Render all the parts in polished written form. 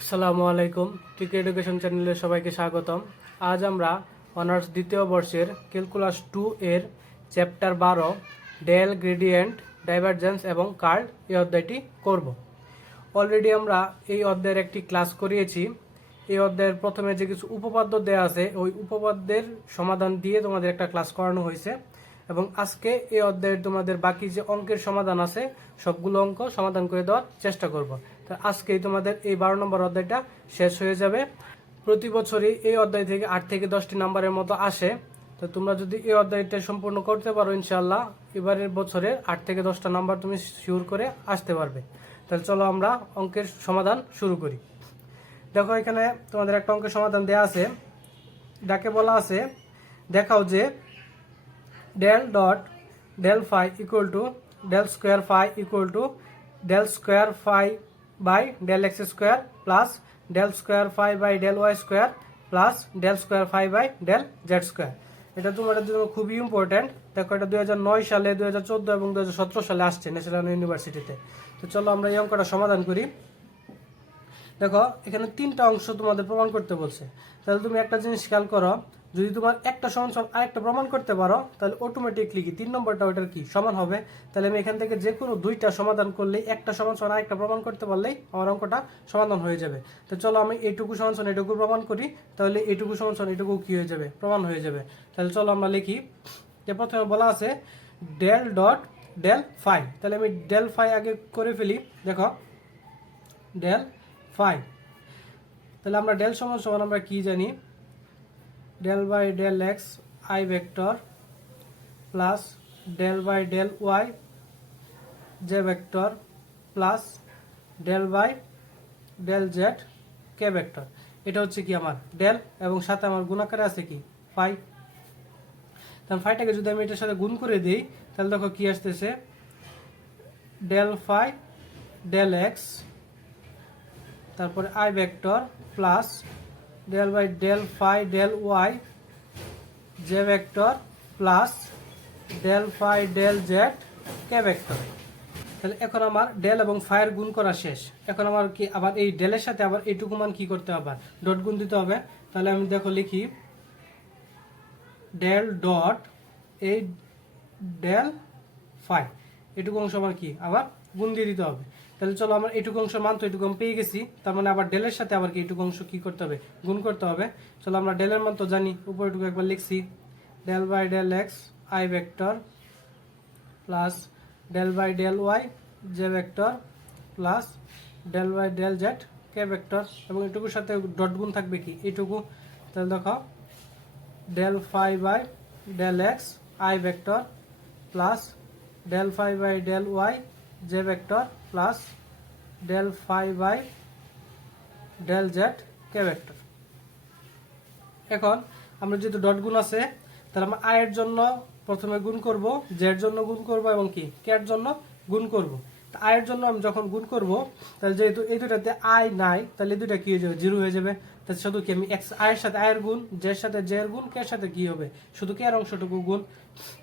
আসসালামু আলাইকুম, টিকে এডুকেশন চ্যানেলে সবাইকে স্বাগতম। আজ আমরা অনার্স দ্বিতীয় বর্ষের ক্যালকুলাস 2 এর চ্যাপ্টার 12 ডেল, গ্রেডিয়েন্ট, ডাইভারজেন্স এবং কার্ল এই অধ্যায়টি করব। অলরেডি আমরা এই অধ্যায়ের একটি ক্লাস করিয়েছি। এই অধ্যায়ের প্রথমে যে কিছু উপপাদ্য দেওয়া আছে ওই উপপাদ্যের সমাধান দিয়ে তোমাদের একটা ক্লাস করানো হয়েছে, এবং আজকে এই অধ্যায়ের তোমাদের বাকি যে অঙ্কের সমাধান আছে সবগুলো অঙ্ক সমাধান করে দেওয়ার চেষ্টা করব। তো আজকেই তোমাদের এই 12 নম্বর অধ্যায়টা শেষ হয়ে যাবে। প্রতি বছরই এই অধ্যায় থেকে 8 থেকে 10টি নাম্বারের মতো আসে। তো তোমরা যদি এই অধ্যায়টা সম্পূর্ণ করতে পারো ইনশাআল্লাহ এবারের বছরে 8 থেকে 10টা নাম্বার তুমি শিওর করে আসতে পারবে। তাহলে চলো আমরা অঙ্কের সমাধান শুরু করি। দেখো এখানে তোমাদের একটা অঙ্কের সমাধান দেওয়া আছে। যাকে বলা আছে, দেখাও যে del dot del phi equal to del square phi equal to del square phi by del x square plus del square phi by del y square plus del square phi by del z square। এটা তোমাদের জন্য খুবই important. দেখো এটা 2009 সালে, 2014 এবং 2017 সালে আসছে ন্যাশনাল ইউনিভার্সিটিতে। তো চলো আমরা এই অঙ্কটা সমাধান করি। দেখো এখানে 3টা অংশ তোমাদের প্রমাণ করতে বলছে। তাহলে তুমি একটা জিনিস খেয়াল করো, যদি তোমার একটা সমান সমান আরেকটা প্রমাণ করতে পারো তাহলে অটোমেটিকলি কি 3 নম্বরটা ওটার কি সমান হবে। তাহলে আমি এখান থেকে যে কোনো 2টা সমাধান করলেই একটা সমান সমান আরেকটা প্রমাণ করতে পারলেই আমার অঙ্কটা সমাধান হয়ে যাবে। তো চলো আমি এইটুকু সমান সমান এটুকু প্রমাণ করি, তাহলে এইটুকু সমান সমান এটুকু কি হয়ে যাবে, প্রমাণ হয়ে যাবে। তাহলে চলো আমরা লিখি যে প্রথমে বলা আছে ডেল ডট ডেল ফাই। তাহলে আমি ডেল ফাই আগে করে ফেলি। দেখো ডেল ফাই, তাহলে আমরা ডেল সমান সমান আমরা কি জানি, del by del x I vector plus del by del Y J vector plus del by del Z K vector. এটা হচ্ছে কি আমার ডেল, এবং সাথে আমার গুণাকারে আছে কি ফাই। তাহলে ফাইটাকে যদি আমি এটার সাথে গুণ করে দিই তাহলে দেখো কি আসতেছে, ডেল ফাই ডেল এক্স তারপরে I vector plus del by del phi del Y J vector plus del phi del Z K vector. তাহলে এখন আমার ডেল এবং ফাইয়ের গুণ করা শেষ। এখন আমার কি আবার এই ডেলের সাথে আবার এইটুকু মান কি করতে হবে, ডট গুণ দিতে হবে। তাহলে আমি দেখো লিখি ডেল ডট এই ডেল ফাই, এটুকু অংশ আমার কি আবার গুণ দিয়ে দিতে হবে। তাহলে চলো আমার এটুকু অংশ মান তো এটুকু আমি পেয়ে গেছি, তার মানে আবার ডেলের সাথে আবার কি এটুকু অংশ কি করতে হবে, গুণ করতে হবে। চলো আমরা ডেলের মান তো জানি, উপরেটুকু একবার লিখছি, del by del x I vector plus del by del Y J vector plus del by del Z K vector, এবং এটুকুর সাথে ডট গুণ থাকবে কি এইটুকু। তাহলে দেখো del phi by del x I vector plus del phi by del Y J vector plus del phi by del Z K vector. এখন আমরা যেহেতু ডট গুণ আছে তাহলে আমরা আই এর জন্য প্রথমে গুণ করব, জেড জন্য গুণ করব এবং কি কে এর জন্য গুণ করব। আই এর জন্য আমি যখন গুণ করব তাহলে যেহেতু এই দুটাতে আই নাই তাহলে এই দুটা কি হয়ে যাবে, জিরো হয়ে যাবে। তাহলে শুধু কি আমি এক্স আই এর সাথে আই এর গুণ, জেড সাথে জে এর গুণ, কে এর সাথে কি হবে শুধু কে এর অংশটুকু গুণ।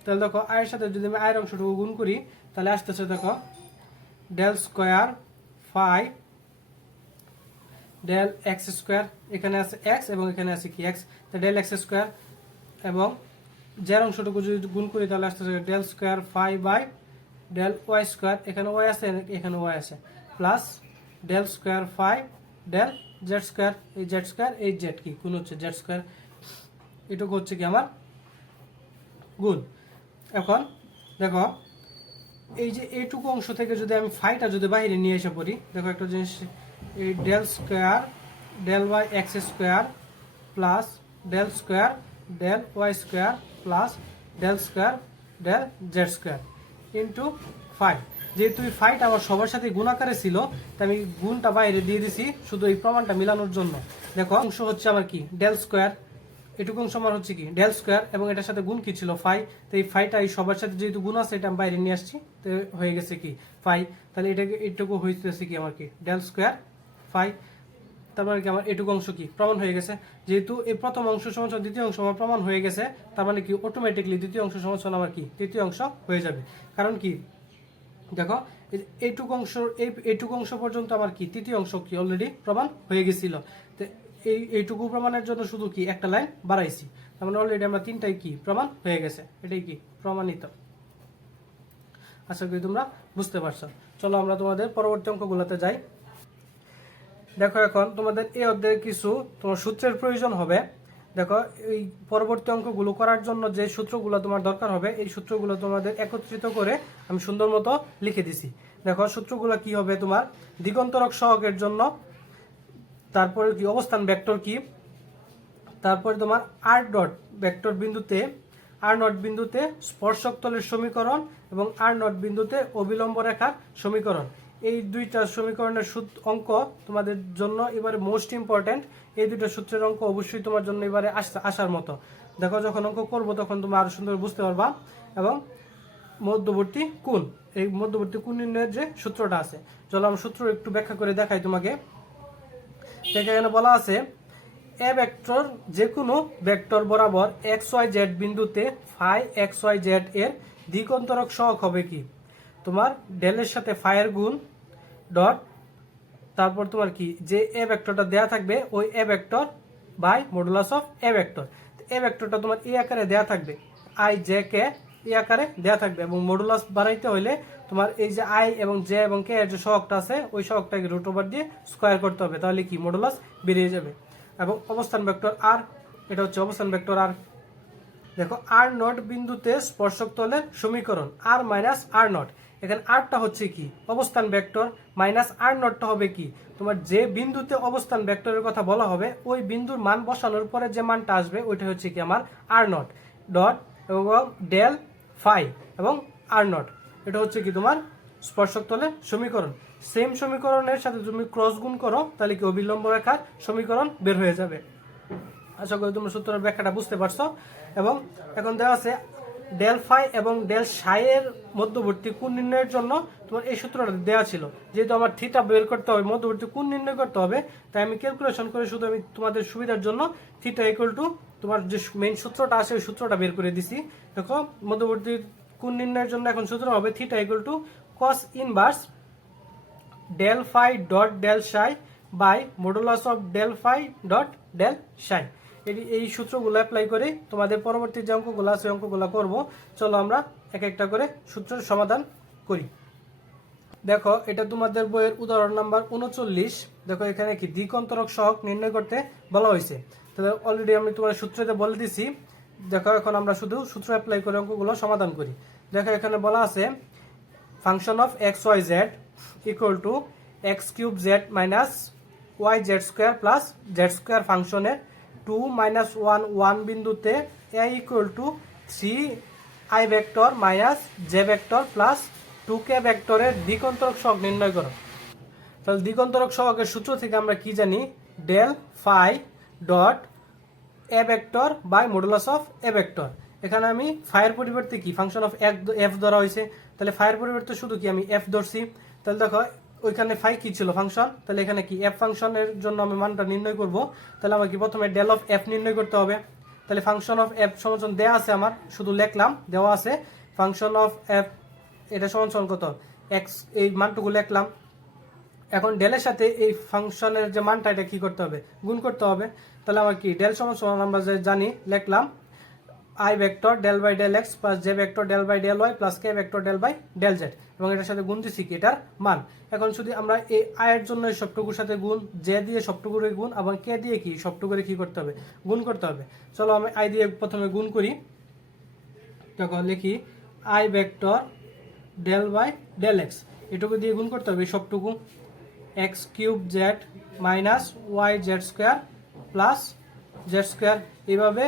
তাহলে দেখো আই এর সাথে যদি আমি আই এর অংশটুকু গুণ করি তাহলে আসতেছে দেখো del square phi del X square, এখানে আছে এক্স এবং এখানে আছে কি এক্স, তো ডেল এক্স স্কোয়ার, এবং জের অংশটুকু যদি গুণ করি তাহলে আসতেছে del square phi by del Y square, এখানে ওয়াই আছে এখানে ওয়াই আছে, plus del square phi del Z square, এই জেড স্কোয়ার এই জেড কি গুণ হচ্ছে জেড স্কোয়ার, এটুকু হচ্ছে কি আমার গুণ। এখন দেখো এই যে এইটুকু অংশ থেকে যদি আমি ফাইটা যদি বাইরে নিয়ে এসে পড়ি, দেখো একটা জিনিস, এই del square del by X square plus del square del Y square plus del square del Z square into five. যেহেতু এই ফাইটা আমার সবার সাথে গুণাকারে ছিল তাই আমি গুণটা বাইরে দিয়ে দিছি শুধু এই প্রমাণটা মিলানোর জন্য। দেখো অংশ হচ্ছে আমার কি ডেল স্কোয়ার, এটুকু অংশ আমার হচ্ছে কি ডেল স্কোয়ার, এবং এটার সাথে গুণ কি ছিল ফাই। তো এই ফাইটা এই সবার সাথে যেহেতু গুণ আছে এটা আমি বাইরে নিয়ে আসছি, তো হয়ে গেছে কি ফাই। তাহলে এটাকে এইটুকু হইতেছে কি আমার কি ডেল স্কোয়ার ফাই। তারপরে কি আমার এটুকু অংশ কি প্রমাণ হয়ে গেছে। যেহেতু এই প্রথম অংশ সমান দ্বিতীয় অংশ আমার প্রমাণ হয়ে গেছে, তার মানে কি অটোমেটিকলি দ্বিতীয় অংশ সমান আমার কি তৃতীয় অংশ হয়ে যাবে। কারণ কি দেখো এইটুকু অংশ পর্যন্ত আমার কি তৃতীয় অংশ কি অলরেডি প্রমাণ হয়ে গেছিল। তো এইটুকু প্রমাণের জন্য শুধু কি একটা লাইন বাড়াইছি, তার মানে অলরেডি আমরা তিনটাই কি প্রমাণ হয়ে গেছে, এটাই কি প্রমাণিত। আশা করি তোমরা বুঝতে পারছো। চলো আমরা তোমাদের পরবর্তী অঙ্কগুলোতে যাই। দেখো এখন তোমাদের এই অধ্যায়ে কিছু তোমার সূত্রের প্রয়োজন হবে। দেখো এই পরবর্তী অঙ্কগুলো করার জন্য যে সূত্রগুলো তোমার দরকার হবে, এই সূত্রগুলো তোমাদের একত্রিত করে আমি সুন্দর মতো লিখে দিছি। দেখো সূত্রগুলো কি হবে, তোমার দিগন্তরক সহগের জন্য, তারপরে কি অবস্থান ভেক্টর কি, তারপরে তোমার আর নট বিন্দুতে স্পর্শক তলের সমীকরণ এবং আর নট বিন্দুতে অবিলম্ব রেখার সমীকরণ। এই দুইটা সমীকরণের অঙ্ক তোমাদের জন্য এবারে মোস্ট ইম্পর্টেন্ট। এই দুইটা সূত্রের অঙ্ক অবশ্যই তোমার জন্য এবারে আসার মতো। দেখো যখন অঙ্ক করবো তখন তুমি আরো সুন্দর বুঝতে পারবা। এবং মধ্যবর্তী কোণ, এই মধ্যবর্তী কোণ নির্ণয়ের যে সূত্রটা আছে, চলো আমি সূত্র একটু ব্যাখ্যা করে দেখাই তোমাকে। এখানে বলা আছে এ ভেক্টর যে কোনো ভেক্টর বরাবর এক্স ওয়াই জেড বিন্দুতে ফাই এক্স ওয়াই জেড এর দিগন্তরক সহগ হবে কি, তোমার ডেলের সাথে ফাই এর গুণ ডট, তারপর তোমার কি যে এ ভেক্টরটা দেয়া থাকবে ওই A vector by modulus of A vector. A ভেক্টরটা তোমার এই আকারে দেয়া থাকবে, আই জে কে এই আকারে দেয়া থাকবে, এবং মডুলাস বানাইতে হইলে তোমার এই যে আই এবং জে এবং কে এর যে সহগটা আছে ওই সহগটাকে রুট ওভার দিয়ে স্কোয়ার করতে হবে, তাহলে কি মডুলাস বেরিয়ে যাবে। এবং অবস্থান ভেক্টর আর, এটা হচ্ছে অবস্থান ভেক্টর আর। দেখো আর নট বিন্দুতে স্পর্শক তলের সমীকরণ আর মাইনাস আর নট, এখানে আরটা হচ্ছে কি অবস্থান ভেক্টর, মাইনাস আর নটটা হবে কি তোমার যে বিন্দুতে অবস্থান ভেক্টরের কথা বলা হবে ওই বিন্দুর মান বসানোর পরে যে মানটা আসবে ওইটা হচ্ছে কি আমার আর নট ডট এবং ডেল ফাই এবং আর নট, এটা হচ্ছে কি তোমার স্পর্শক তলের সমীকরণ। সেম সমীকরণের সাথে তুমি ক্রস গুণ করো তাহলে কি অবিলম্ব রেখার সমীকরণ বের হয়ে যাবে। আশা করি তোমরা সূত্রের ব্যাখ্যাটা বুঝতে পারছো। এবং এখন দেওয়া আছে ডেল ফাই এবং ডেল সাই এর মধ্যবর্তী কোণ নির্ণয়ের জন্য তোমার এই সূত্রটা দেওয়া ছিল। যেহেতু আমার থিটা বের করতে হবে, মধ্যবর্তী কোণ নির্ণয় করতে হবে, তাই আমি ক্যালকুলেশন করে শুধু আমি তোমাদের সুবিধার জন্য থিটা ইকুয়াল টু তোমার যে মেইন সূত্রটা আছে ওই সূত্রটা বের করে দিছি। দেখো মধ্যবর্তী কোণ নির্ণয়ের জন্য এখন সূত্র হবে theta equal to cos inverse del phi dot del psi by modulus of del phi dot del psi. এই সূত্রগুলো অ্যাপ্লাই করে তোমাদের পরবর্তী যে অঙ্কগুলো আছে অঙ্কগুলো করবো। চলো আমরা এক একটা করে সূত্রের সমাধান করি। দেখো এটা তোমাদের বইয়ের উদাহরণ নাম্বার 39। দেখো এখানে কি দিগন্তরক সহগ নির্ণয় করতে বলা হয়েছে, তাহলে অলরেডি আমি তোমার সূত্রতে বলে দিছি। দেখো এখন আমরা শুধু সূত্র অ্যাপ্লাই করে অঙ্কগুলো সমাধান করি। দেখো এখানে বলা আছে function of x y z equal to x cube Z minus Y Z square plus Z square ফাংশনের 2 মাইনাস 1 1 বিন্দুতে A equal to 3 i vector minus j vector plus 2k ভেক্টরের দিগন্তরক সহগ নির্ণয় করো। তাহলে দিগন্তরক সহগের সূত্র থেকে আমরা কি জানি, del phi dot A vector by modulus of A vector. এখানে আমি ফাইয়ের পরিবর্তে কি ফাংশন অফ এফ ধরা হয়েছে, তাহলে ফাইয়ের পরিবর্তে শুধু কি আমি এফ ধরছি। তাহলে দেখো ওইখানে ফাই কি ছিল ফাংশন, তাহলে এখানে কি এফ ফাংশনের জন্য আমি মানটা নির্ণয় করব। তাহলে আমার কি প্রথমে ডেল অফ এফ নির্ণয় করতে হবে। তাহলে ফাংশন অফ এফ সমান দেওয়া আছে, আমার শুধু লিখলাম দেওয়া আছে ফাংশন অফ এফ এটা সমান কত এক্স, এই মানটুকু লিখলাম। এখন ডেলের সাথে এই ফাংশনের যে মানটা এটা কি করতে হবে, গুণ করতে হবে। তাহলে আমার কি ডেল সমান আমরা যে জানি লিখলাম I vector del by del X plus J vector del by del Y plus K vector del by del Z, এবং এটার সাথে গুণ দিচ্ছি কি এটার মান। এখন যদি আমরা এই আই এর জন্য সবটুকুর সাথে গুণ, জে দিয়ে সবটুকুর গুণ, এবং কে দিয়ে কি সবটুকুরে কি করতে হবে, গুণ করতে হবে। চলো আমি আই দিয়ে প্রথমে গুণ করি। তখন লিখি I vector del by del X, এটুকু দিয়ে গুণ করতে হবে সবটুকু, X cube Z minus Y Z square plus Z square, এইভাবে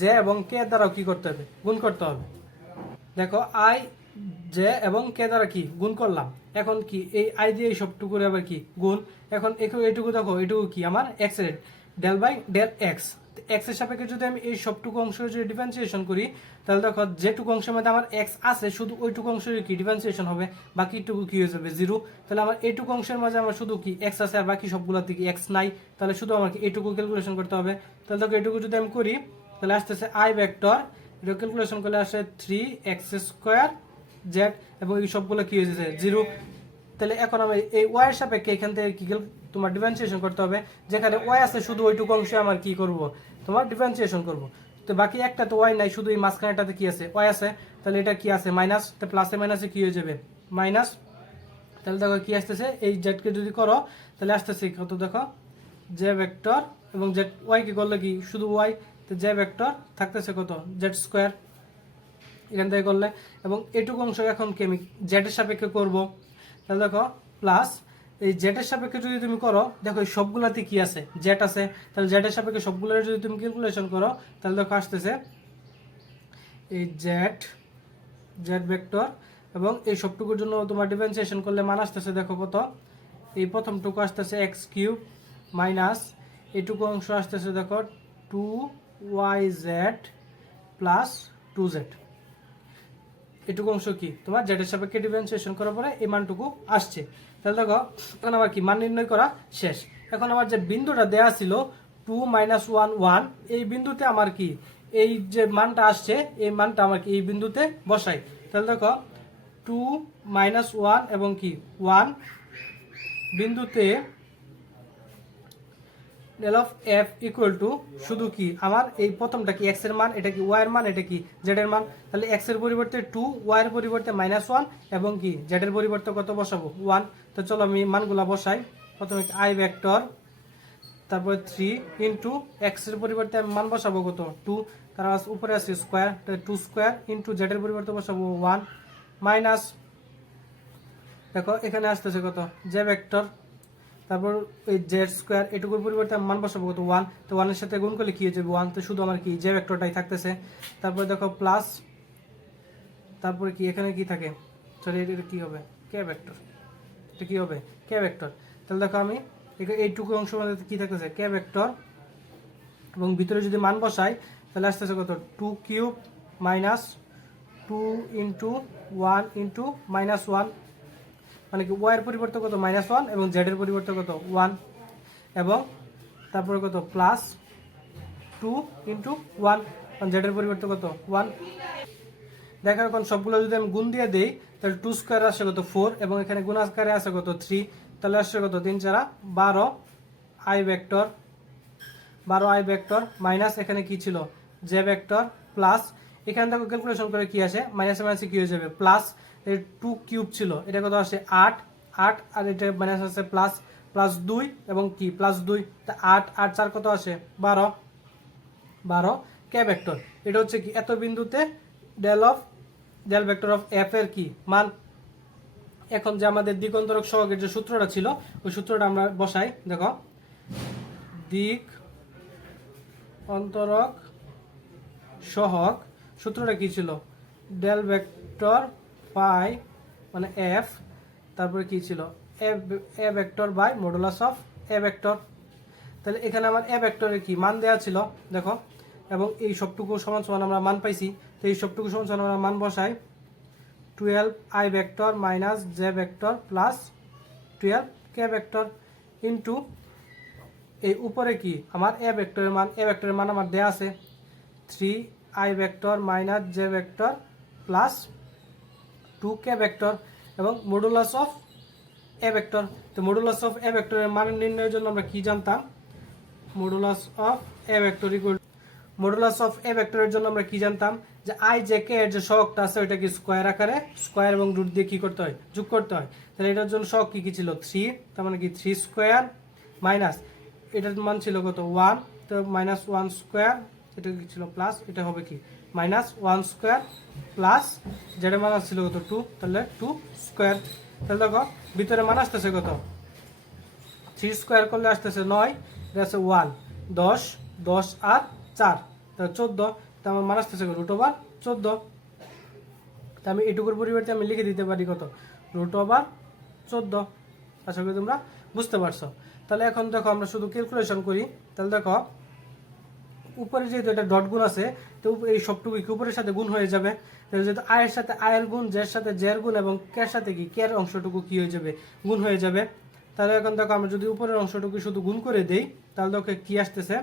জে এবং কে দ্বারাও কি করতে হবে, গুণ করতে হবে। দেখো আই জে এবং কে দ্বারা কি গুণ করলাম। এখন কি এই আই দিয়ে এই সবটুকু আবার কি গুণ। এখন এইটুকু দেখো এইটুকু কি আমার এক্স এর del by del X, X এর সাপেক্ষে যদি আমি এই সবটুকু অংশ যদি ডিফারেন্সিয়েশন করি, তাহলে দেখো যেটুকু অংশের মধ্যে আমার এক্স আছে শুধু ওইটুকু অংশের কি ডিফারেন্সিয়েশন হবে, বাকিটুকু কি হয়ে যাবে জিরো। তাহলে আমার এইটুকু অংশের মাঝে আমার শুধু কি এক্স আছে আর বাকি সবগুলোতে কি এক্স নাই, তাহলে শুধু আমার কি এইটুকু ক্যালকুলেশন করতে হবে। তাহলে দেখো এইটুকু যদি আমি করি তাহলে আসতেছে আই ভেক্টর, এটা ক্যালকুলেশন করলে আসে 3x² জেড এবং এই সবগুলো কি হয়েছে 0। তাহলে এখন আমি এই ওয়াই এর সাপেক্ষে এখান থেকে কি তোমার ডিফারেন্সিয়েশন করতে হবে, যেখানে ওয়াই আছে শুধু ওইটুকু অংশে আমার কি করব, তোমার ডিফারেন্সিয়েশন করব। তো বাকি একটা তো ওয়াই নাই, শুধু এই মাঝখানেটাতে কি আছে ওয়াই আছে, তাহলে এটা কি আছে মাইনাস, তো প্লাসে মাইনাসে কি হয়ে যাবে মাইনাস। তাহলে দেখো কি আসতেছে, এই জেডকে যদি করো তাহলে আসতেছে কত দেখো জে ভেক্টর, এবং জেড ওয়াইকে করলে কি শুধু ওয়াই, তো জে ভেক্টর থাকতেছে কত জেড স্কোয়ার এখান থেকে করলে। এবং এটুকু অংশ এখন কি আমি জেড এর সাপেক্ষে করব, তাহলে দেখো প্লাস এই জেড এর সাপেক্ষে যদি তুমি করো, দেখো এই সবগুলাতে কি আছে জেড আছে, তাহলে জেড এর সাপেক্ষে সবগুলোর যদি তুমি ক্যালকুলেশন করো তাহলে দেখো আসতেছে এই জেড জেড ভেক্টর, এবং এই সবটুকুর জন্য তোমার ডিফারেন্সিয়েশন করলে মান আসতেছে দেখো কত, এই প্রথমটুকু আসতেছে এক্স কিউব মাইনাস এইটুকু অংশ আসতেছে দেখো 2yz প্লাস 2z। এটুকু অংশ কি তোমার জেড এর সাপেক্ষে ডিফারেন্সিয়েশন করার পরে এই মানটুকু আসছে। তাহলে দেখো এখন আবার কি মান নির্ণয় করা শেষ। এখন আমার যে বিন্দুটা দেয়া ছিল 2 - 1 1, এই বিন্দুতে আমার কি এই যে মানটা আসছে এই মানটা আমার কি এই বিন্দুতে বসাই। তাহলে দেখো 2 - 1 এবং কি 1 বিন্দুতে del of f equal to শুধু কি আমার এই প্রথমটা কি x এর মান, এটা কি y এর মান, এটা কি z এর মান। তাহলে x এর পরিবর্তে 2, y এর পরিবর্তে -1 এবং কি z এর পরিবর্তে কত বসাবো 1। তো চলো আমি মানগুলা বসাই। প্রথমে i ভেক্টর, তারপরে 3 ইনটু x এর পরিবর্তে আমি মান বসাবো কত 2, কারণ উপরে আছে স্কয়ার, তাহলে 2 স্কয়ার ইনটু z এর পরিবর্তে বসাবো 1 মাইনাস দেখো এখানে আসতেছে কত j ভেক্টর, তারপর এই জেড স্কোয়ার এটুকুর পরিবর্তে মান বসাবো কত 1, তো 1 এর সাথে গুণ করলে কি হয়ে যাবে 1, তো শুধু আমার কি জে ভেক্টরটাই থাকতেছে। তারপরে দেখো প্লাস, তারপরে কি এখানে কি থাকে সরি এটা কি হবে কে ভেক্টর, এটা কি হবে কে ভেক্টর। তাহলে দেখো আমি এইটুকু অংশ মধ্যে কি থাকতেছে কে ভেক্টর, এবং ভিতরে যদি মান বসাই তাহলে আসতেছে কত 2 কিউব মাইনাস 2 ইন্টু 1 ইন্টু -1, মানে কি ওয়াই এর পরিবর্তে কত -1 এবং জেড এর পরিবর্তে কত 1, এবং তারপরে কত প্লাস 2 ইন্টু 1, জেড এর পরিবর্তে কত 1। দেখো এখন সবগুলো যদি আমি গুণ দিয়ে দেই তাহলে 2 স্কয়ার আসছে কত 4, এবং এখানে গুণ আকারে আছে কত 3, তাহলে আসছে কত 3 4 12 i vector, 12 i vector minus এখানে কি ছিল j ভেক্টর প্লাস এখানে দেখো ক্যালকুলেশন করে কি আসে মাইনাসে মাইনাসে কি হয়ে যাবে প্লাস, এই 2 কিউব ছিল এটা কত আসে 8 8, আর এটা মাইনাস আছে প্লাস প্লাস 2 এবং কি প্লাস 2, তা 8 8 4 কত আসে 12 12 কে ভেক্টর। এটা হচ্ছে কি এত বিন্দুতে ডেল ভেক্টর অফ এফ এর কি মান। এখন যে আমাদের দিক অন্তরক সহগের যে সূত্রটা ছিল ওই সূত্রটা আমরা বসাই। দেখো দিক অন্তরক সহগ সূত্রটা কি ছিল ডেল ভেক্টর পাই মানে এফ, তারপরে কি ছিল a vector by modulus of A vector. তাহলে এখানে আমার এ ভেক্টরের কি মান দেওয়া ছিল দেখো, এবং এই সবটুকু সমান সমান আমরা মান পাইছি, তো এই সবটুকু সমান সমান আমরা মান বসাই 12 i vector minus j vector plus 12 k vector into এই উপরে কি আমার এ ভেক্টরের মান আমার দেয়া আছে 3 i vector minus j vector plus 2 k vector এবং মডুলাস অফ এ ভেক্টর। তো মডুলাস অফ এ ভেক্টরের মান নির্ণয়ের জন্য আমরা কি জানতাম, modulus of A vector equal modulus of A ভেক্টরের জন্য আমরা কি জানতাম যে আই জে কে এর যে সহগটা আছে ওইটা কি স্কয়ার আকারে স্কয়ার এবং রুট দিয়ে কি করতে হয় যোগ করতে হয়। তাহলে এটার জন্য সহগ কি কি ছিল 3, তার মানে কি 3 স্কয়ার মাইনাস এটার মান ছিল কত 1, তো -1 স্কয়ার, এটা কি ছিল প্লাস, এটা হবে কি -1 স্কয়ার প্লাস যেটা মান ছিল কত 2, তাহলে 2 স্কয়ার। তাহলে দেখো ভিতরে মান আসতেছে কত 3 স্কয়ার করলে আসতেছে 9, এটা আছে 1 10 10 আর 4 তাহলে 14, তো আমার মান আসতেছে √14। তা আমি এটুকুর পরিবর্তে আমি লিখে দিতে পারি কত √14। আশা করি তোমরা বুঝতে পারছো। তাহলে এখন দেখো আমরা শুধু ক্যালকুলেশন করি। তাহলে দেখো উপরে যেহেতু এটা ডট গুণ আছে তো এই সবটুকু কি উপরের সাথে গুণ হয়ে যাবে, তাহলে যেহেতু আই এর সাথে আই এর গুণ, জের সাথে জের গুণ এবং কে এর সাথে কি কে এর অংশটুকু কি হয়ে যাবে গুণ হয়ে যাবে। তাহলে এখন দেখো আমরা যদি উপরের অংশটুকু শুধু গুণ করে দেই তাহলে দেখো কি আসতেছে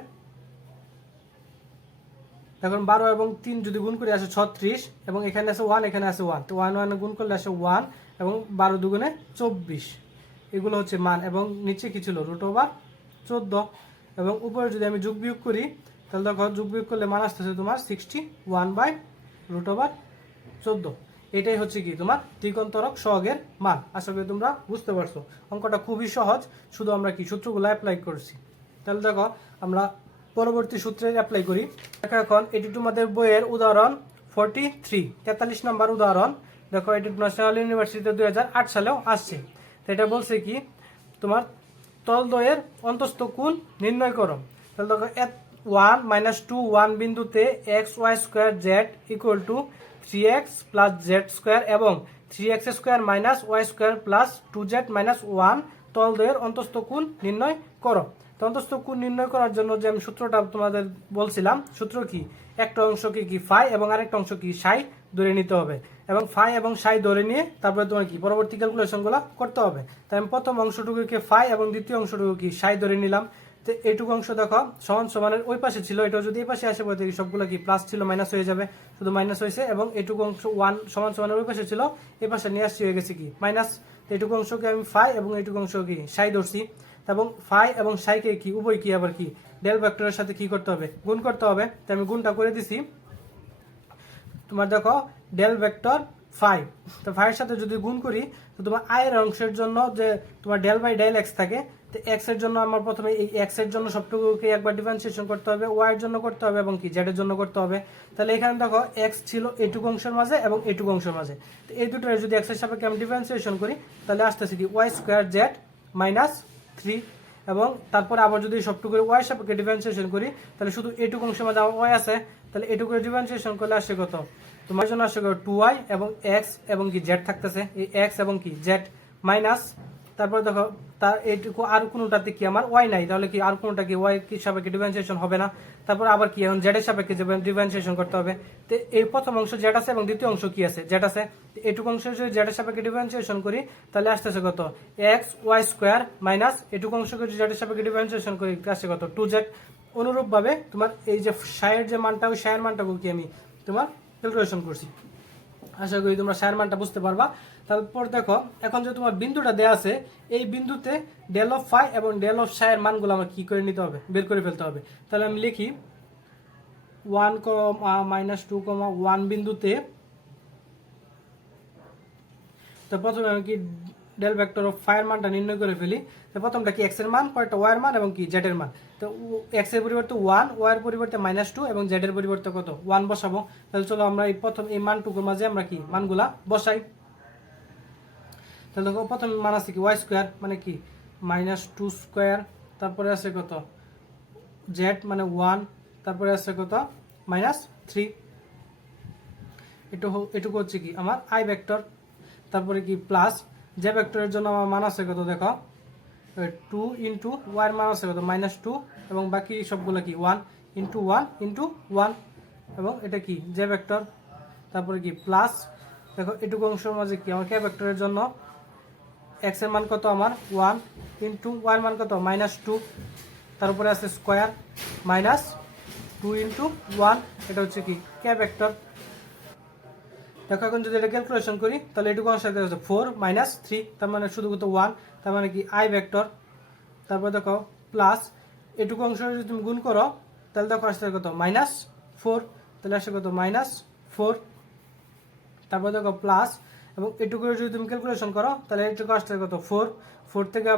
এখন 12 এবং 3 যদি গুণ করে আসে 36 এবং এখানে আছে 1 এখানে আছে 1, তো 1 1 গুণ করলে আসে 1 এবং 12 দুগুণে 24, এগুলো হচ্ছে মান। এবং নিচে কি ছিল √14, এবং উপরে যদি আমি যোগ বিয়োগ করি তাহলে দেখো যোগ বিয়োগ করলে মান আসতেছে তোমার 61/√14। এটাই হচ্ছে কি তোমার ত্রিকোণতরক সহগের মান। আশা করি তোমরা বুঝতে পারছো। অঙ্কটা খুবই সহজ, শুধু আমরা কি সূত্রগুলো অ্যাপ্লাই করছি। তাহলে দেখো আমরা পরবর্তী সূত্রে অ্যাপ্লাই করি। দেখো এখন এটি তোমাদের বইয়ের উদাহরণ 43 নম্বর উদাহরণ। দেখো এটি ন্যাশনাল ইউনিভার্সিটিতে 2008 সালেও আসছে। তো এটা বলছে কি তোমার তলদ্বয়ের অন্তস্থ কোণ নির্ণয় করো। তাহলে দেখো 1 - 2 1 বিন্দুতে xy² z = 3x + z² এবং 3x² - y² + 2z - 1 তলদ্বয়ের অন্তস্থ কোণ নির্ণয় করো। তো অন্তস্থ কোণ নির্ণয় করার জন্য যে আমি সূত্রটা তোমাদের বলছিলাম, সূত্র কি একটা অংশকে কি ফাই এবং আরেকটা অংশ কি সাই ধরে নিতে হবে, এবং ফাই এবং সাই ধরে নিয়ে তারপরে তোমার কি পরবর্তী ক্যালকুলেশনগুলো করতে হবে। তাই আমি প্রথম অংশটুকুকে ফাই এবং দ্বিতীয় অংশটুকু কি সাই ধরে নিলাম। তো এইটুকু অংশ দেখো সমান সমানের ওই পাশে ছিল, এটা যদি এই পাশে আসে বলতে সবগুলো কি প্লাস ছিল মাইনাস হয়ে যাবে, শুধু মাইনাস হয়েছে। এবং এইটুকু অংশ 1 সমান সমানের ওই পাশে ছিল, এই পাশে নিয়ে আসছি হয়ে গেছে কি মাইনাস। এইটুকু অংশকে আমি ফাই এবং এইটুকু অংশ কি সাই ধরছি, এবং ফাই এবং সাইকে কি উভয় কি আবার কি ডেল ভেক্টরের সাথে কি করতে হবে গুণ করতে হবে। তাই আমি গুণটা করে দিছি। তোমার দেখো ডেল ভেক্টর ফাই, তো ফাইয়ের সাথে যদি গুণ করি তো তোমার আয়ের অংশের জন্য যে তোমার ডেল বাই ডেল এক্স থাকে, তো এক্স এর জন্য আমার প্রথমে এই এক্স এর জন্য সবটুকুকে একবার ডিফারেন্সিয়েশন করতে হবে, ওয়াই এর জন্য করতে হবে এবং কি জেড এর জন্য করতে হবে। তাহলে এখানে দেখো এক্স ছিল এইটুকু অংশের মাঝে এবং এইটুকু অংশের মাঝে, তো এই দুটোর যদি এক্স এর সাপেক্ষে আমি ডিফারেন্সিয়েশন করি তাহলে আসতেছে কি y² z - 3, এবং তারপরে আবার যদি সবটুকু ওয়াই সাপেক্ষে ডিফারেন্সিয়েশন করি তাহলে শুধু এইটুকু অংশের মাঝে আমার ওয়াই আছে, তাহলে এইটুকু ডিফারেন্সিয়েশন করলে আসে কত তোমার জন্য আসে 2y এবং x এবং কি z থাকতেছে, এই x এবং কি z মাইনাস, তারপর দেখো তার এইটুকু আর কোনোটাতে কি আমার y নাই, তাহলে কি আর কোনোটা কি y কি সাপেক্ষে ডিফারেন্সিয়েশন হবে না। তারপর আবার কি এখন z এর সাপেক্ষে ডিফারেন্সিয়েশন করতে হবে। তো এই প্রথম অংশ z আছে এবং দ্বিতীয় অংশ কি আছে z আছে, এইটুকু অংশ যদি z এর সাপেক্ষে ডিফারেন্সিয়েশন করি তাহলে আসতেছে কত xy² মাইনাস এইটুকু অংশকে যদি z এর সাপেক্ষে ডিফারেন্সিয়েশন করি আসছে কত 2z। অনুরূপভাবে তোমার এই যে সাইয়ের যে মানটা ওই সাইয়ের মানটাকে কি আমি তোমার ক্যালকুলেশন করছি। আশা করি তোমরা সাইয়ের মানটা বুঝতে পারবা। তারপর দেখো এখন যে তোমার বিন্দুটা দেয়া আছে, এই বিন্দুতে ডেল অফ ফাই এবং ডেল অফ সাইয়ের মানগুলো আমার কি করে নিতে হবে, বের করে ফেলতে হবে। তাহলে আমি লিখি 1, -2, 1 বিন্দুতে, তো প্রথমে আমি কি ডেল ভেক্টর অফ ফাই এর মানটা নির্ণয় করে ফেলি। তো প্রথমটা কি এক্স এর মান, পরেরটা ওয়াই এর মান এবং কি জেড এর মান। তো এক্স এর পরিবর্তে 1, ওয়াই এর পরিবর্তে -2 এবং জেড এর পরিবর্তে কত 1 বসাবো। তাহলে চলো আমরা এই প্রথম এই মানটুকুর মাঝে আমরা কি মানগুলা বসাই। তাহলে দেখো প্রথম মান আছে কি y² মানে কি -2², তারপরে আছে কত z মানে 1, তারপরে আছে কত -3, এটুকু হচ্ছে কি আমার i ভেক্টর। তারপরে কি প্লাস যে ভেক্টরের জন্য আমার মান আছে কত দেখো 2 ইন্টু ওয়াই এর মান আছে কত -2 এবং বাকি সবগুলো কি 1 ইন্টু 1 ইন্টু 1, এবং এটা কি যে ভেক্টর। তারপরে কি প্লাস দেখো এটুকু অংশের মাঝে কি আমার কে ভেক্টরের জন্য এক্স এর মান কত আমার 1 ইন্টু ওয়াই এর মান কত -2, তারপরে আছে স্কোয়ার -2 ইন্টু 1, এটা হচ্ছে কি কে ভেক্টর। দেখো এখন যদি এটা ক্যালকুলেশন করি তাহলে এটুকু অংশ সাথে 4 - 3, তার মানে শুধু কত 1, তার মানে কি i ভেক্টর। তারপর দেখো প্লাস এটুকু অংশ যদি তুমি গুণ করো তাহলে দেখো আসছে কত -4, তাহলে আসছে কত -4। তারপর দেখো প্লাস এবং এটুকু যদি তুমি ক্যালকুলেশন করো তাহলে এটুকু আসছে কত 4 থেকে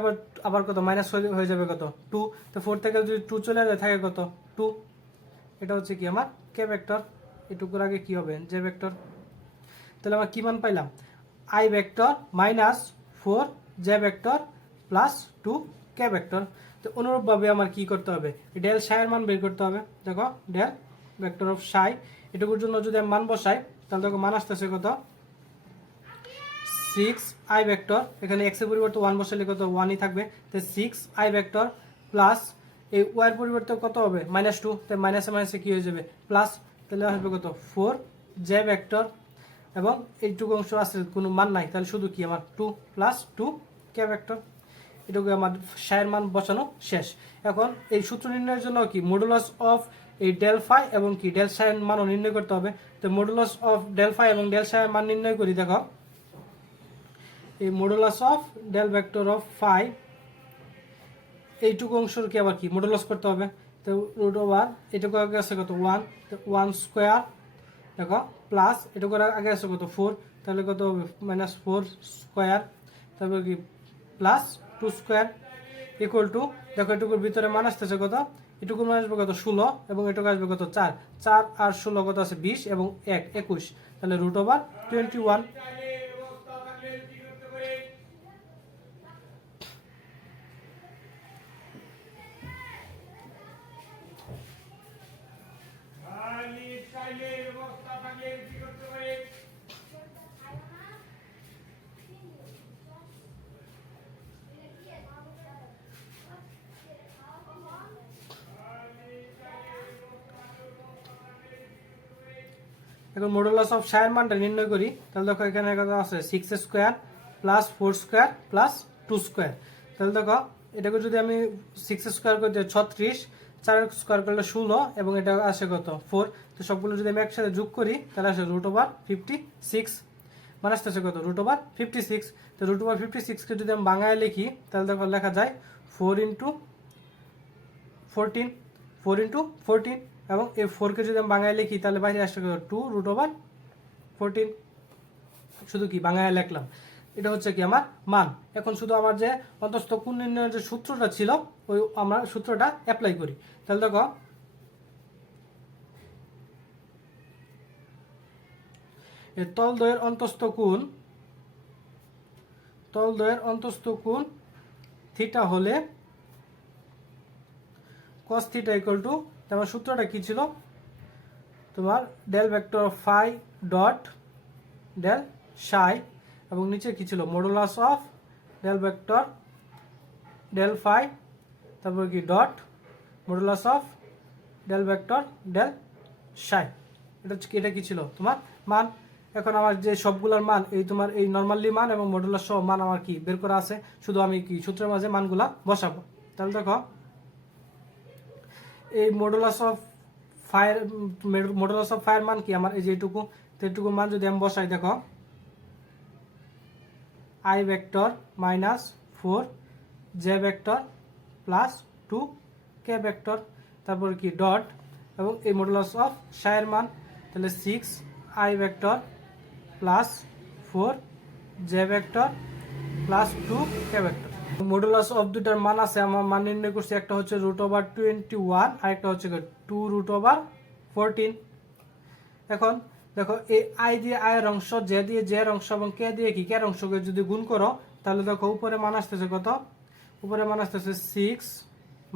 আবার কত মাইনাস হয়ে যাবে কত 2, তো 4 থেকে যদি 2 চলে যায় থাকে কত 2, এটা হচ্ছে কি আমার কে ভেক্টর। এটুকুর আগে কি হবে জে ভেক্টর। তাহলে আমরা কি মান পাইলাম i vector -4 J vector +2 K vector. তো অনুরূপভাবে আমার কি করতে হবে ডেল সাইয়ের মান বের করতে হবে। দেখো ডেল ভেক্টর অফ সাই, এটুকুর জন্য যদি আমি মান বসাই তাহলে দেখো মান আসতেছে কত 6i ভেক্টর, এখানে x এর পরিবর্তে 1 বসালে কত 1ই থাকবে, তো 6i ভেক্টর প্লাস এই y এর পরিবর্তে কত হবে -2, তাই মাইনাসে মাইনাসে কি হয়ে যাবে প্লাস, তাহলে আসবে কত 4 জে ভেক্টর, এবং এইটুকু অংশ আছে কোনো মান নাই, তাহলে শুধু কি আমার 2 + 2 কে ভেক্টর। এটুকু আমার সাইয়ের মান বসানো শেষ। এখন এই সূত্র নির্ণয়ের জন্য কি মডুলাস অফ এই ডেল ফাই এবং কি ডেল সাই এর মানও নির্ণয় করতে হবে। তো মডুলাস অফ ডেল ফাই এবং ডেল সাই এর মান নির্ণয় করি। দেখো এই modulus of del vector of phi এইটুকু অংশের কি আবার কি মডুলাস করতে হবে। তো রুট ওভার এটুকু আগে আছে কত 1, তো 1 স্কোয়ার দেখো প্লাস এটুকু আগে আছে কত 4, তাহলে কত হবে -4 স্কোয়ার, তারপর কি প্লাস 2 স্কোয়ার ইকুয়াল টু দেখো এটুকুর ভিতরে মান আসতেছে কত, এটুকুর মান আসবে কত 16 এবং এটুকু আসবে কত 4, 4 আর 16 কত আছে 20 এবং 1 21, তাহলে রুট ওভার 21। এখন মডুলাস অফ সাইয়ের মানটা নির্ণয় করি। তাহলে দেখো এখানে কত আছে 6 square plus 4 square plus 2 square. তাহলে দেখো এটাকে যদি আমি 6 স্কোয়ার করে দিই 36, 4 স্কোয়ার করলে 16 এবং এটা আসে কত 4। তো সবগুলো যদি আমি একসাথে যোগ করি তাহলে আসে রুট ওভার 56, মানে আসতেছে কত রুট ওভার 56। তো রুট ওভার 56 কে যদি আমি বাংলায় লিখি তাহলে দেখো লেখা যায় 4 ইন্টু 14, 4 ইন্টু 14, এবং এই 4 কে যদি আমি বাংলায় লিখি তাহলে বাইরে আসতে কত 2 রুট ওভার 14। শুধু কি বাংলায় লিখলাম, এটা হচ্ছে কি আমার মান। এখন শুধু আমার যে অন্তস্থ কোণ নির্ণয়ের যে সূত্রটা ছিল ওই আমরা সূত্রটা অ্যাপ্লাই করি। তাহলে দেখো এই তলদ্বয়ের অন্তস্থ কোণ থিটা হলে cos থিটা ইকুয়াল টু, তোমার সূত্রটা কি ছিল তোমার del vector phi dot del psi, এবং নিচে কি ছিল modulus of del vector del phi, তারপর কি dot modulus of del vector del psi. এটা কি ছিল তোমার মান। এখন আমার যে সবগুলোর মান এই তোমার এই নরমালি মান এবং মডুলাস সহ মান আমার কি বের করা আছে, শুধু আমি কি সূত্রের মাঝে মানগুলা বসাবো। তাহলে দেখো এই মডুলাস অফ ফায়ার মান কি আমার এই যে এইটুকু, তো এইটুকু মান যদি আমি বসাই দেখো I vector minus 4 J vector plus 2 K vector, তারপর কি ডট এবং এই মডুলাস অফ সাইয়ের মান তাহলে 6 I vector plus 4 J vector plus 2 K vector. Modulus of দুটার মান আছে আমার মান নির্ণয় করছি, একটা হচ্ছে রুট ওভার 21 আর একটা হচ্ছে 2 রুট ওভার 14। এখন দেখো এই আই দিয়ে আয়ের অংশ, জে দিয়ে জের অংশ এবং কে দিয়ে কি কের অংশকে যদি গুণ করো তাহলে দেখো উপরে মান আসতেছে কত, উপরে মান আসতেছে 6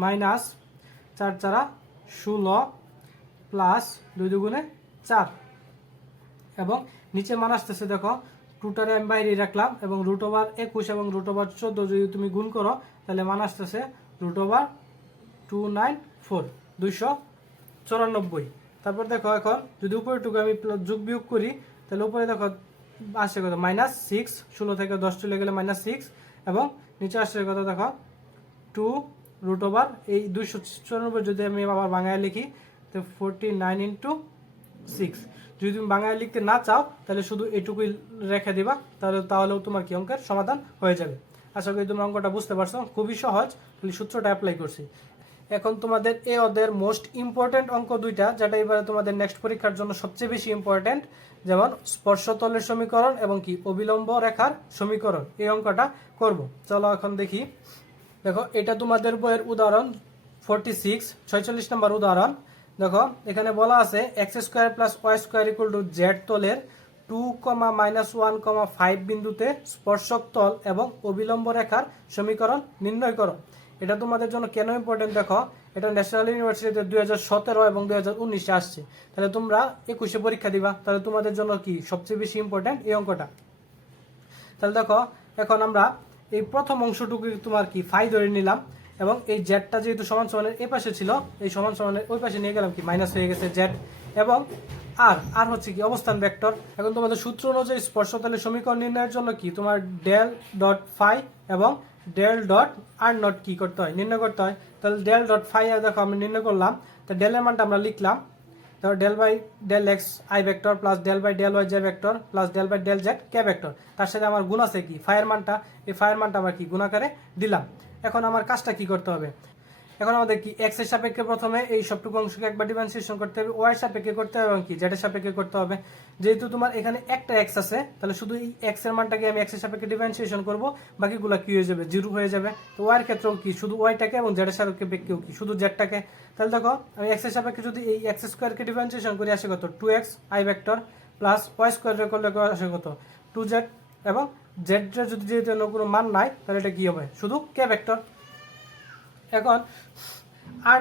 মাইনাস 4 4 16 প্লাস 2 দুগুণে 4, এবং নিচে মান আসতেছে দেখো টুটারে আমি বাইরে রাখলাম এবং রুট ওভার 21 এবং রুট ওভার 14 যদি তুমি গুণ করো তাহলে মান আসতেছে রুট ওভার 294 294। তারপর দেখো এখন যদি উপরেটুকু আমি যোগ বিয়োগ করি তাহলে উপরে দেখো আসছে কত -6, 16 থেকে 10 চলে গেলে -6, এবং নিচে আসছে কত দেখো 2 রুট ওভার এই 294 যদি আমি আবার বাংলায় লিখি তো 49 ইন্টু 6। যদি তুমি বাংলায় লিখতে না চাও তাহলে শুধু এটুকুই রেখে দিবা, তাহলেও তোমার কি অঙ্কের সমাধান হয়ে যাবে। আশা করি তোমরা অঙ্কটা বুঝতে পারছো, খুবই সহজ, খালি সূত্রটা অ্যাপ্লাই করছি। এখন তোমাদের এই অধ্যায়ের মোস্ট ইম্পর্টেন্ট অঙ্ক দুইটা, যেটা এবারে তোমাদের নেক্সট পরীক্ষার জন্য সবচেয়ে বেশি ইম্পর্টেন্ট, যেমন স্পর্শতলের সমীকরণ এবং কি অবিলম্ব রেখার সমীকরণ, এই অঙ্কটা করব। চলো এখন দেখি। দেখো এটা তোমাদের বইয়ের উদাহরণ 46 নম্বর উদাহরণ। দেখো এখানে বলা আছে x square plus y square equal to z তলের 2, -1, 5 বিন্দুতে স্পর্শক তল এবং অবিলম্ব রেখার সমীকরণ নির্ণয় করো। এটা তোমাদের জন্য কেন ইম্পর্টেন্ট দেখো, এটা ন্যাশনাল ইউনিভার্সিটিতে 2017 এবং 2019 আসছে, তাহলে তোমরা 21 পরীক্ষা দিবা, তাহলে তোমাদের জন্য কি সবচেয়ে বেশি ইম্পর্টেন্ট এই অঙ্কটা। তাহলে দেখো এখন আমরা এই প্রথম অংশটুকু তোমার কি ফাই ধরে নিলাম, এবং এই জেডটা যেহেতু সমান সমানের এই পাশে ছিল, এই সমান সমানের ওই পাশে নিয়ে গেলাম কি মাইনাস হয়ে গেছে জেড, এবং আর হচ্ছে কি অবস্থান ভেক্টর। এখন তোমাদের সূত্র অনুযায়ী স্পর্শতলের সমীকরণ নির্ণয়ের জন্য কি তোমার ডেল ডট ফাই এবং ডেল ডট আর নট কি করতে হয় নির্ণয় করতে হয়। তাহলে ডেল ডট ফাই দেখো আমি নির্ণয় করলাম, তো ডেলের মানটা আমরা লিখলাম, তো del by del x I vector plus del by del Y J vector plus del by del Z K vector, তার সাথে আমার গুণ আছে কি ফাইয়ের মানটা, এই ফাইয়ের মানটা আমরা কি গুণাকারে দিলাম। এখন আমার কাজটা কি করতে হবে, এখন আমাদের কি এক্স এর সাপেক্ষে প্রথমে এই সবটুকু অংশকে একবার ডিফারেন্সিয়েশন করতে হবে, ওয়াই এর সাপেক্ষে করতে হবে এবং কি জেড এর সাপেক্ষে করতে হবে। যেহেতু তোমার এখানে একটা এক্স আছে, তাহলে শুধু এই এক্স এর মানটাকে আমি এক্স এর সাপেক্ষে ডিফারেন্সিয়েশন করব, বাকিগুলো কি হয়ে যাবে, জিরো হয়ে যাবে। তো ওয়াই এর ক্ষেত্রেও কি শুধু ওয়াইটাকে এবং জেড এর সাপেক্ষেও কি শুধু জেডটাকে। তাহলে দেখো আমি এক্স এর সাপেক্ষে যদি এই এক্স স্কোয়ারকে ডিফারেন্সিয়েশন করি আসে কত 2x i vector plus y square করলে আসে কত 2z, এবং জেড এর যদি যেহেতু কোনো মান নাই তাহলে এটা কি হবে শুধু কে ভেক্টর। এখন আর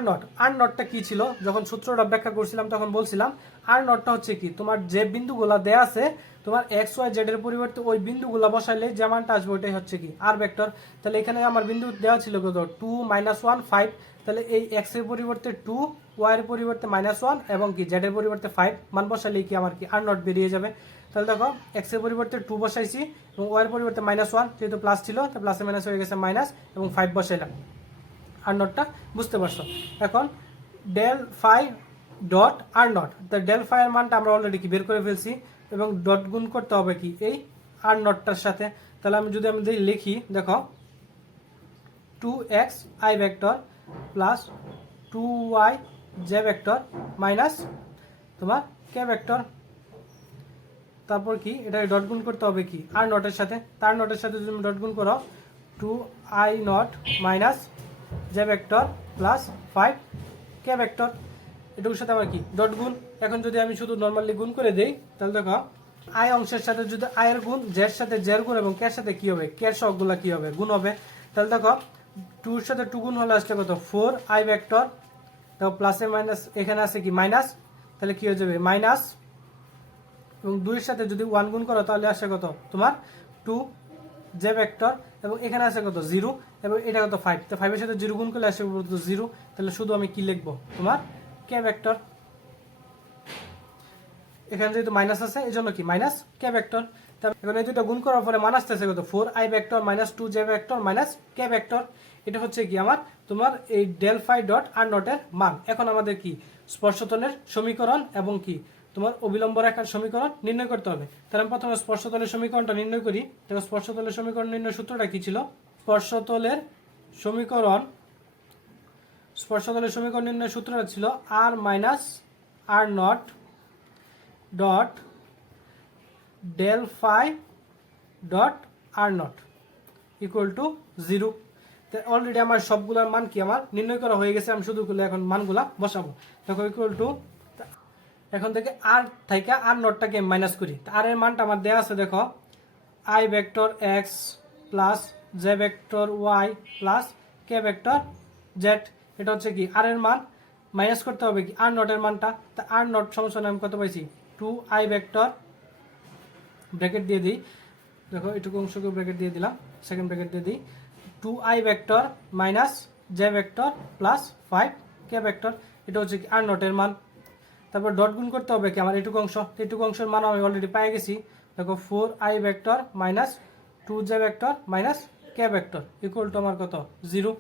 নটটা কি ছিল, যখন সূত্রটা ব্যাখ্যা করছিলাম তখন বলছিলাম আর নটটা হচ্ছে কি তোমার যে বিন্দুগুলা দেয়া আছে তোমার এক্স ওয়াই জেড এর পরিবর্তে ওই বিন্দুগুলা বসাইলে যে মানটা আসবে ওইটাই হচ্ছে কি আর ভেক্টর। তাহলে এখানে আমার বিন্দু দেওয়া ছিল কত 2 -1 5, তাহলে এই এক্স এর পরিবর্তে 2, ওয়াই এর পরিবর্তে -1 এবং কি জেড এর পরিবর্তে 5 মান বসাইলে কি আমার কি আর নট বেরিয়ে যাবে। তাহলে দেখো এক্স এর পরিবর্তে 2 বসাইছি এবং ওয়াই এর পরিবর্তে -1, যেহেতু প্লাস ছিল তো প্লাসে মাইনাস হয়ে গেছে মাইনাস এবং 5 বসাইলাম, আর নটটা বুঝতে পারছো। এখন del phi dot r naught, তো ডেল ফাই এর মানটা আমরা অলরেডি কি বের করে ফেলছি এবং ডট গুণ করতে হবে কি এই আর নটটার সাথে। তাহলে আমি যদি লিখি দেখো 2x i vector plus 2y J vector minus তোমার কে ভেক্টর, তারপর কি এটা ডট গুণ করতে হবে কি আর নটের সাথে, তার নটের সাথে যদি তুমি ডট গুণ করো 2i not minus j vector plus 5 K vector, এটুকুর সাথে আমার কি ডট গুণ। এখন যদি আমি শুধু নর্মালি গুণ করে দেই তাহলে দেখো আই অংশের সাথে যদি আই এর গুণ জের সাথে জের গুণ এবং কে এর সাথে কি হবে কে এর সবগুলা কি হবে গুণ হবে। তাহলে দেখো 2 এর সাথে 2 গুণ হলে আসলে কত 4 আই ভেক্টর, তো প্লাসে মাইনাস এখানে আছে কি মাইনাস, তাহলে কি হয়ে যাবে মাইনাস, এবং 2 এর সাথে যদি 1 গুণ করো তাহলে আসে কত তোমার 2 জে ভেক্টর, এবং এখানে আছে কত 0 এবং এটা কত 5, তো 5 এর সাথে 0 গুণ করলে আসে কত 0, তাহলে শুধু আমি কি লিখবো তোমার কে ভেক্টর। এখানে যেহেতু মাইনাস আছে এই জন্য কি মাইনাস কে ভেক্টর। তারপর এখন এই দুটো গুণ করার পরে মান আসতেছে কত 4 I vector minus 2 J vector minus K vector, এটা হচ্ছে কি আমার তোমার এই ডেল ফাই ডট আর নটের মান। এখন আমাদের কি স্পর্শতলের সমীকরণ এবং কি তোমার অবিলম্ব রেখার সমীকরণ নির্ণয় করতে হবে। তাহলে আমি প্রথমে স্পর্শতলের সমীকরণটা নির্ণয় করি। দেখো স্পর্শতলের সমীকরণ নির্ণয় সূত্রটা কি ছিল, স্পর্শতলের সমীকরণ নির্ণয় সূত্রটা ছিল r minus r naught dot del phi dot r naught equal to 0। Already আমার সবগুলোর মান কি আমার নির্ণয় করা হয়ে গেছে, আমি শুধু এখন মানগুলা বসাবো। দেখো ইকুয়াল টু এখন থেকে আর থেকে আর নটটাকে মাইনাস করি, আর এর মানটা আমার দেওয়া আছে দেখো i vector x plus J vector y plus K vector z, এটা হচ্ছে কি আর এর মান, মাইনাস করতে হবে কি আর নটের মানটা। তা আর নট সমস্যা আমি কত পাইছি 2 আই ভেক্টর ব্র্যাকেট দিয়ে দিই, দেখো এটুকু অংশকে ব্র্যাকেট দিয়ে দিলাম, সেকেন্ড ব্র্যাকেট দিয়ে দিই 2 I vector minus j vector plus 5 K vector, এটা হচ্ছে কি আর নটের মান। তারপর ডট গুণ করতে হবে কি আমার এটুকু অংশের মান আমি অলরেডি পেয়ে গেছি, দেখো 4 I vector minus 2 J vector minus K vector equal to আমার কত 0।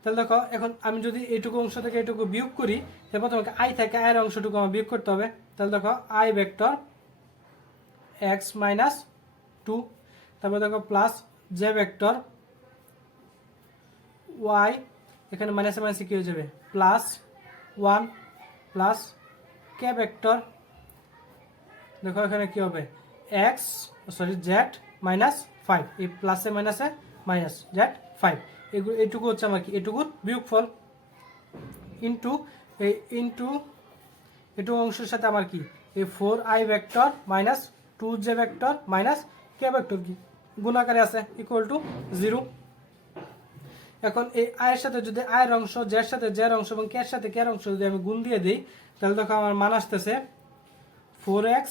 তাহলে দেখো এখন আমি যদি এইটুকু অংশ থেকে এটুকু বিয়োগ করি, তারপর তোমাকে আই থেকে আয়ের অংশটুকু আমার বিয়োগ করতে হবে। তাহলে দেখো আই ভেক্টর এক্স মাইনাস 2, তারপর দেখো প্লাস জে ভেক্টর ওয়াই, এখানে মাইনাসে মাইনাসে কি হয়ে যাবে প্লাস 1 প্লাস কে ভেক্টর, দেখো এখানে কি হবে এক্স জেড মাইনাস 5, এই প্লাসে মাইনাসে মাইনাস জেড 5, এইটুকু হচ্ছে আমার কি এটুকুর বিয়োগফল ইন্টু এটুকু অংশের সাথে আমার কি এই 4 I vector minus 2 J vector minus K vector কি গুণাকারে আছে ইকুয়াল টু 0। এখন এই আয়ের সাথে যদি আয়ের অংশ জের সাথে জের অংশ এবং কের সাথে কের অংশ যদি আমি গুণ দিয়ে দিই, তাহলে দেখো আমার মান আসতেছে 4x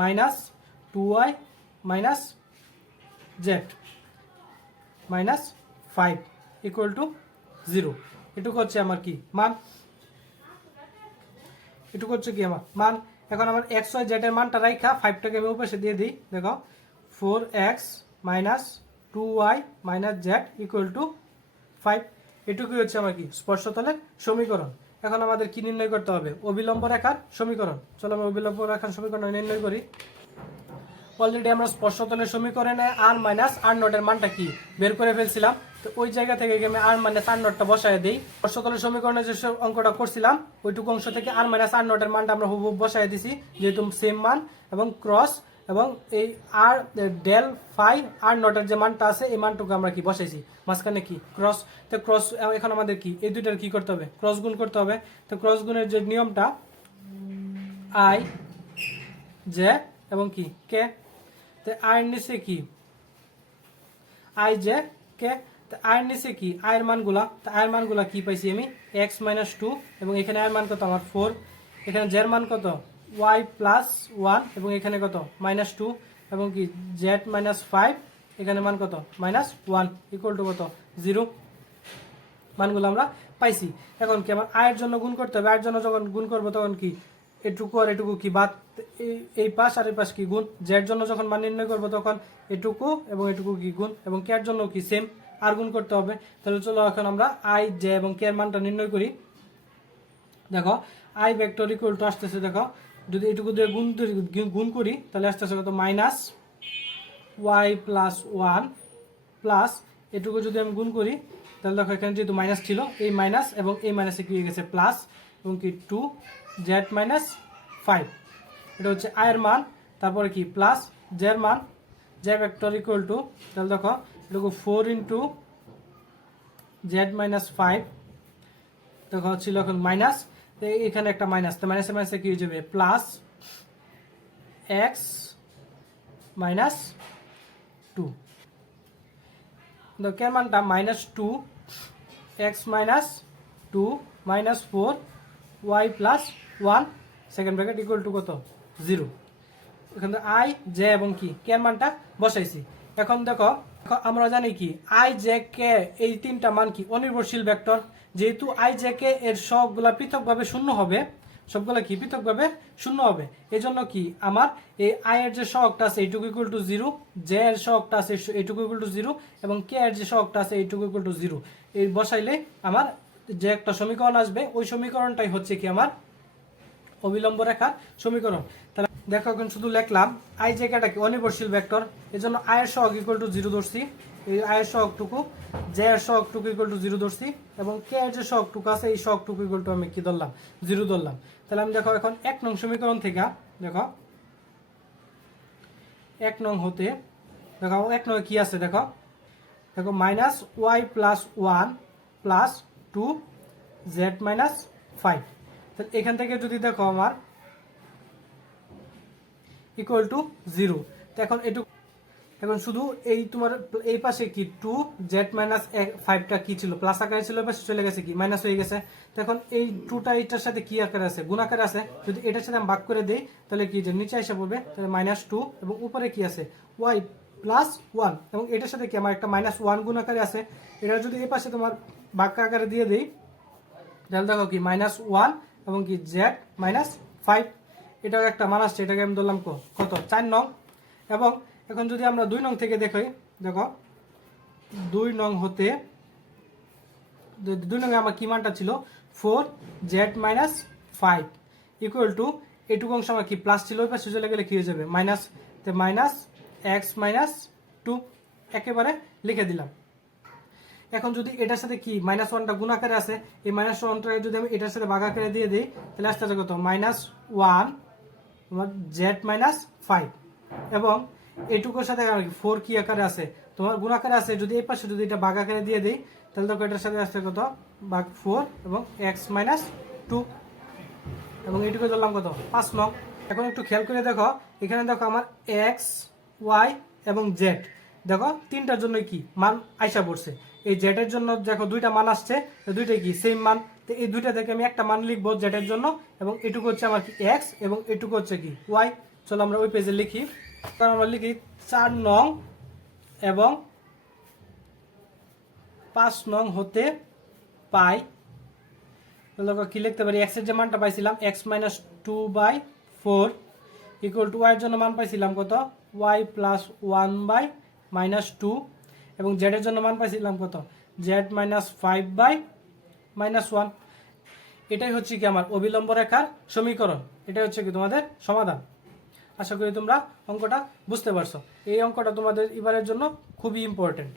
minus 2y minus Z minus 5 equal to 0। এটুকু হচ্ছে আমার কি মান, এটুকু হচ্ছে কি আমার মান। এখন আমার এক্স ওয়াই জেড এর মানটা রাইখা 5টাকে আমি উপরে দিয়ে দিই, দেখো 4x minus 2y minus Z equal two 5, এটুকুই হচ্ছে আমার কি স্পর্শতলের সমীকরণ। এখন আমাদের কি নির্ণয় করতে হবে? অবিলম্ব রেখার সমীকরণ। চলো আমরা অবিলম্ব রেখার সমীকরণ নির্ণয় করি। অলরেডি আমরা স্পর্শতলের সমীকরণে আর মাইনাস আর নটের মানটা কি বের করে ফেলছিলাম। তো ওই জায়গা থেকে আমি আর মাইনাস আর নটটা বসায় দিই। স্পর্শতলের সমীকরণে যে অঙ্কটা করছিলাম ওইটুকু অংশ থেকে আর মাইনাস আর নটের মানটা আমরা হুবহু বসায় দিছি, যেহেতু সেম মান এবং ক্রস এবং এই আর ডেল ফাই আর নটের যে মানটা আছে এই মানটুকু আমরা কি বসাইছি, মাঝখানে কি ক্রস। তো ক্রস এখন আমাদের কি এই দুইটার কি করতে হবে? ক্রস গুণ করতে হবে। তো ক্রস গুণের যে নিয়মটা আই জে এবং কি কে, তো আয়ের নিচে কি আই জে কে, তো আয়ের নিচে কি আয়ের মানগুলা, তো আয়ের মানগুলা কি পাইছি আমি x মাইনাস 2 এবং এখানে আয়ের মান কত আমার 4, এখানে জের মান কত y প্লাস 1 এবং এখানে কত মাইনাস 2 এবং কি z মাইনাস 5 এখানে মান কত মাইনাস 1 ইকুয়াল টু কত 0 মানগুলো আমরা পাইছি। এখন কি আমার আয়ের জন্য গুণ করতে হবে, আয়ের জন্য যখন গুণ করবো তখন কি এটুকু আর এটুকু কি বাদ, এই পাশ আর এই পাশ কি গুণ, জের জন্য যখন মান নির্ণয় করবো তখন এটুকু এবং এটুকু কি গুণ এবং কে এর জন্য কি সেম আর গুণ করতে হবে। তাহলে চলো এখন আমরা আই জে এবং কে এর মানটা নির্ণয় করি। দেখো আই ভেক্টর ইকুয়াল টু আসতেছে, দেখো যদি এটুকু দিয়ে গুণ করি তাহলে আসতেছে কত মাইনাস ওয়াই প্লাস 1 প্লাস এটুকু যদি আমি গুণ করি তাহলে দেখো এখানে যেহেতু মাইনাস ছিল এই মাইনাস এবং এই মাইনাসে কি হয়ে গেছে প্লাস এবং কি 2 জেড মাইনাস 5, এটা হচ্ছে আয়ের মান। তারপরে কি প্লাস জের মান, জে ভেক্টর ইকুয়াল টু তাহলে দেখো এটুকু 4 ইন্টু জেড মাইনাস 5, দেখো ছিল এখন মাইনাস, এখানে একটা মাইনাস, তো মাইনাসে মাইনাসে কি হয়ে যাবে প্লাস এক্স মাইনাস 2, the মানটা minus 2 x minus 2 minus 4 y plus 1 second bracket equal to কত 0। এখানে আই জে এবং কি কে এর মানটা বসাইছি। এখন দেখো আমরা জানি কি আই জে কে এই তিনটা মান কি অনির্ভরশীল ভেক্টর, যেহেতু আই জে কে এর সবগুলা পৃথকভাবে শূন্য হবে, সবগুলা কি পৃথকভাবে শূন্য হবে, এই জন্য কি আমার এই আই এর যে সহগটা আছে এইটুকু ইকুয়াল টু 0, জে এর সহগটা আছে এইটুকু ইকুয়াল টু 0 এবং কে এর যে সহগটা আছে এইটুকু ইকুয়াল টু 0, এই বসাইলে আমার যে একটা সমীকরণ আসবে ওই সমীকরণটাই হচ্ছে কি আমার অবিলম্ব রেখার সমীকরণ। তাহলে দেখো এখন শুধু লিখলাম আই জে কেটা কি অনির্ভরশীল ভেক্টর, এজন্য আই এর সহগ ইকুয়াল টু 0 ধরছি, এই আই এর সহগটুকু জে এর সহগটুকু ইকুয়াল টু 0 ধরছি এবং কে এর যে সহগটুকু আছে এই সহগটুকু ইকুয়াল টু আমি কি ধরলাম 0 ধরলাম। তাহলে আমি দেখো এখন 1 নং সমীকরণ থেকে দেখো 1 নং হতে দেখো 1 নং কি আছে দেখো দেখো minus y plus 1 plus 2 z minus 5, তাহলে এখান থেকে যদি দেখো আমার ইকুয়াল টু 0, তো এখন এখন শুধু এই তোমার এই পাশে কি 2 জেড মাইনাস 5টা কি ছিল প্লাস আকারে ছিল, পাশে চলে গেছে কি মাইনাস হয়ে গেছে। তো এখন এই 2টা এটার সাথে কি আকারে আছে গুণ আকারে আছে, যদি এটার সাথে আমি ভাগ করে দেই তাহলে কি যে নিচে এসে পড়বে, তাহলে মাইনাস 2 এবং উপরে কি আছে ওয়াই প্লাস 1 এবং এটার সাথে কি আমার একটা মাইনাস 1 গুণ আকারে আছে, এটা যদি এই পাশে তোমার ভাগ আকারে দিয়ে দেই তাহলে দেখো কি মাইনাস 1 এবং কি জেড মাইনাস 5, এটাও একটা মান আসছে, এটাকে আমি ধরলাম কত 4 নং। এবং এখন যদি আমরা 2 নং থেকে দেখি দেখো 2 নং হতে 2 নং আমার কি মানটা ছিল 4 জেড মাইনাস 5 ইকুয়াল টু এইটুকু অংশ আমার কি প্লাস ছিল ওই পাশে চলে গেলে কি হয়ে যাবে মাইনাস, তো মাইনাস এক্স মাইনাস 2 একেবারে লিখে দিলাম। এখন যদি এটার সাথে কি মাইনাস 1টা গুণ আকারে আছে, এই মাইনাস 1টাকে যদি আমি এটার সাথে ভাগ আকারে দিয়ে দিই তাহলে আসতে কত মাইনাস 1 তোমার জেড মাইনাস 5 এবং এইটুকুর সাথে 4 কি আকারে আছে তোমার গুণ আকারে আছে, যদি এই পাশে যদি এটা ভাগ আকারে দিয়ে দিই তাহলে দেখো এটার সাথে আসছে কত ভাগ 4 এবং এক্স মাইনাস 2 এবং এইটুকু ধরলাম কত 5 নং। এখন একটু খেয়াল করে দেখো এখানে দেখো আমার এক্স ওয়াই এবং জেড দেখো তিনটার জন্য কি মান আইসা পড়ছে, এই জেড এর জন্য দেখো দুইটা মান আসছে, দুইটাই কি সেম মান, তো এই দুইটা থেকে আমি একটা মান লিখবো জেড এর জন্য এবং এটুকু হচ্ছে আমার কি এক্স এবং এটুকু হচ্ছে কি ওয়াই। চলো আমরা ওই পেজে লিখি, কারণ আমরা লিখি 4 নং এবং 5 নং হতে পাই, দেখো কি লিখতে পারি এক্স এর যে মানটা পাইছিলাম x minus 2/4 equal to y এর জন্য মান পাইছিলাম কত ওয়াই প্লাস 1/-2 এবং জেড এর জন্য মান পাইছিলাম কত জেড মাইনাস 5/-1। এটাই হচ্ছে কি আমার অবিলম্ব রেখার সমীকরণ। এটাই হচ্ছে কি তোমাদের সমাধান। আশা করি তোমরা অঙ্কটা বুঝতে পারছো। এই অঙ্কটা তোমাদের এবারের জন্য খুবই ইম্পর্টেন্ট।